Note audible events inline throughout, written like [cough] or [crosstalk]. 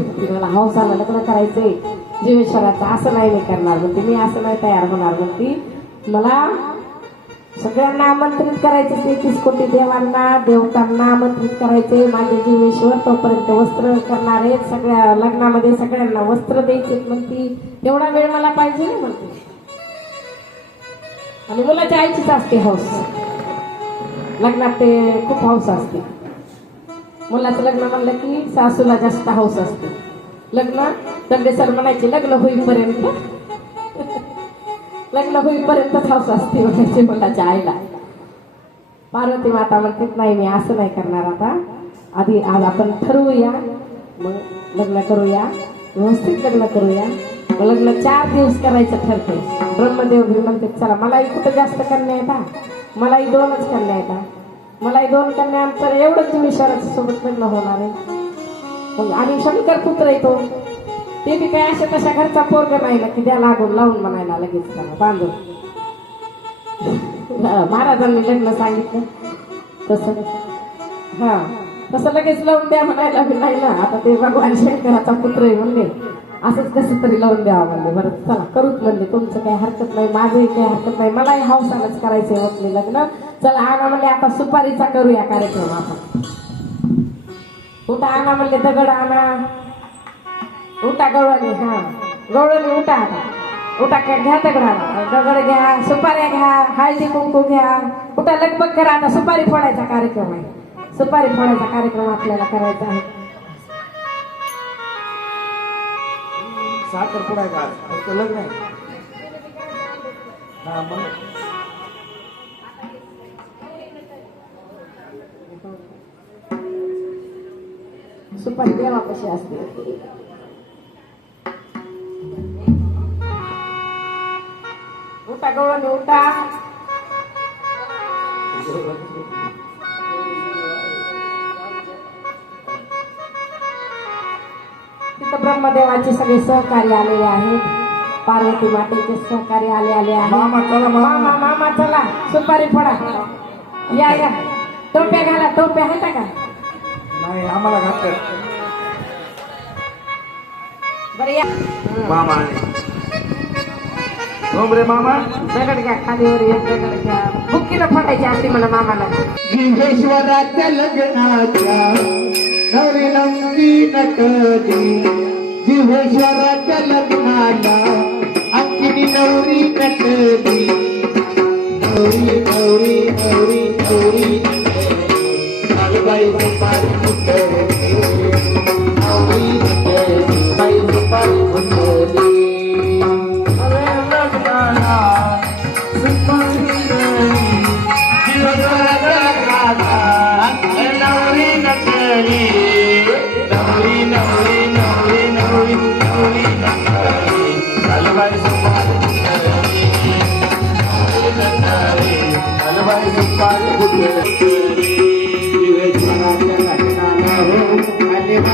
म्हणते मला हौसाला लग्न करायचंय. जीवेश्वराचं असं नाही मी करणार म्हणते. मी असं नाही तयार होणार म्हणते. मला सगळ्यांना आमंत्रित करायचं तेहतीस कोटी देवांना देवतांना आमंत्रित करायचे माझे जीवेश्वर तोपर्यंत वस्त्र करणार आहेत. सगळ्या लग्नामध्ये सगळ्यांना वस्त्र द्यायचे म्हणती. एवढा वेळ मला पाहिजे ना म्हणते. आणि मुलाच्या आईचीच असते हौस लग्नात ते खूप हौस असते. मुलाचं लग्न म्हणलं की सासूला जास्त हौस असते. लग्न दंडे सर म्हणायचे लग्न होईपर्यंत. [laughs] लग्न होईपर्यंतच हौस असते म्हणायचे मुलाच्या आईला. पार्वती माता म्हणते नाही मी असं नाही करणार आता. आधी आज आपण ठरवूया. मग लग्न करूया. व्यवस्थित लग्न करूया. मग लग्न चार दिवस करायचं ठरते ब्रह्मदेव बी म्हणते चला मलाही कुठं जास्त कन्या येतात मलाही दोनच कन्या येतात मलाही दोन कन्यानंतर एवढंच विश्वाराच्या सोबत लग्न होणार आहे. मग आणि शंकर पुत्र येतो ते. बी काय अशा तशा घरचा पोरग नाही ना की द्या लागून लावून म्हणायला लगेच त्याला बांधून. महाराजांनी लग्न सांगितलं. तसं. हा तसं लगेच लावून द्या म्हणायला बी नाही ना. आता ते भगवान शंकराचा पुत्र आहे म्हणले. असंच कसं तरी लावून द्यावं म्हणले. बरं चला करूच म्हणले. तुमचं काही हरकत नाही माझंही काही हरकत नाही. मलाही हौसानच करायचंय म्हटले लग्न. चला आणा म्हणले आता सुपारीचा करूया कार्यक्रम आपण. उठा आणा म्हणले दगड आणा. उठा गवळणी हा. गवळणी उठा आता. उठा घ्या दगडाला दगड घ्या सुपाऱ्या घ्या हळदी कुंकू घ्या. उठा लगबग करा आता. सुपारी फोडायचा कार्यक्रम आहे. सुपारी फोडायचा कार्यक्रम आपल्याला करायचा आहे. साखर फोडायचा. लग्न सुपारी देवा कशी असते उठा गवळणी उठा तिथं ब्रह्मदेवाचे सगळे सहकारी आलेले आहेत पार्वती मातेचे सहकारी आले आले आहेत मामा चला मामा मामा मामा चला सुपारी फोडा या या टोप्या घाला टोप्या हाता का नाही आम्हाला घातलं मामा होम रे मामा. दगड घ्या खालीवर एक दगड घ्या. बुक्कीला असते मला मामाला. जिव्हेश्वराच्या लग्नाच्या नवरी नमकी नटली. लग्नाला अंकिनी नवरी नटली. नवरी नवरी नवरी नवरी. बाई सुपारी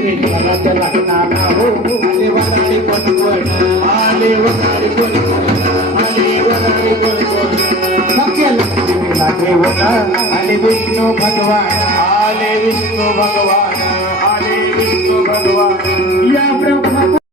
जिव्हेश्वराच्या लग्नाला हो आले कोण कोण आले कोण कोण आले कोण कोण लक्ष्मीला आले विष्णू भगवान आले विष्णू भगवान आले विष्णू भगवान.